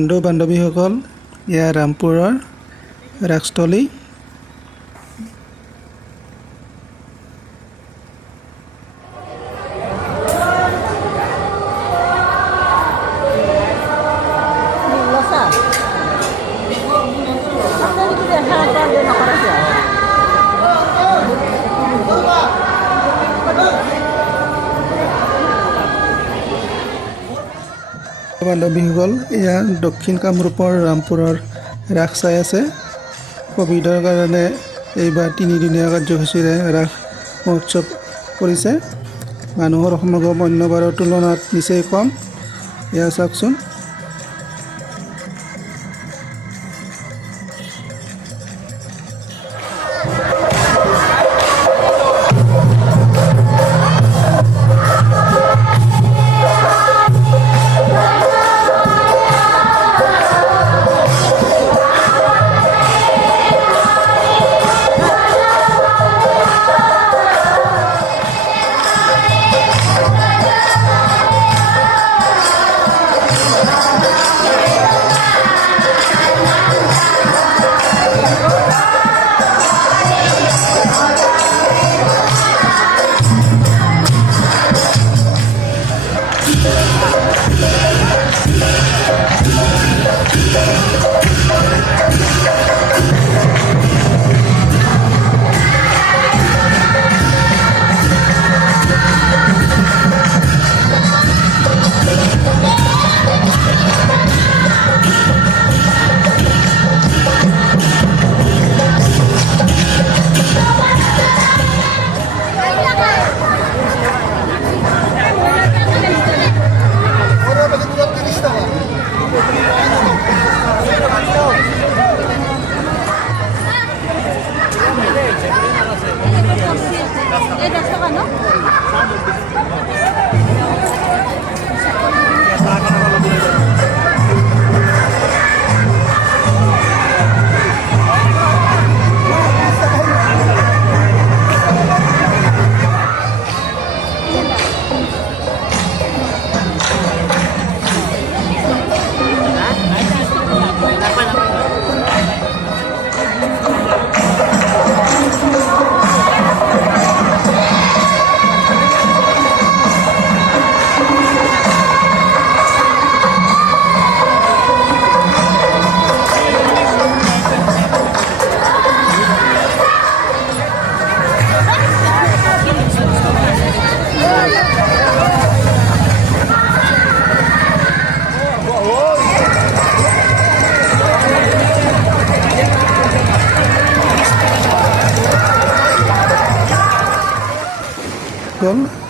বন্ধু বান্ধৱীসকল, এয়া ৰামপুৰৰ ৰাসস্থলী। বান্ধৱীসকল, এয়া দক্ষিণ কামৰূপৰ ৰামপুৰৰ ৰাস চাই আছে। ক'ভিডৰ কাৰণে এইবাৰ 3দিনীয়া কাৰ্যসূচীৰে ৰাস মহোৎসৱ কৰিছে। মানুহৰ সমাগম অন্যবাৰৰ তুলনাত নিচেই কম। এয়া চাওকচোন।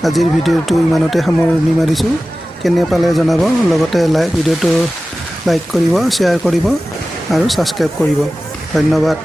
আজিৰ ভিডিঅ'টো ইমানতে সামৰণি মাৰিছোঁ। কেনে পালে জনাব, লগতে ভিডিঅ'টো লাইক কৰিব, শ্বেয়াৰ কৰিব আৰু ছাবস্ক্ৰাইব কৰিব। ধন্যবাদ।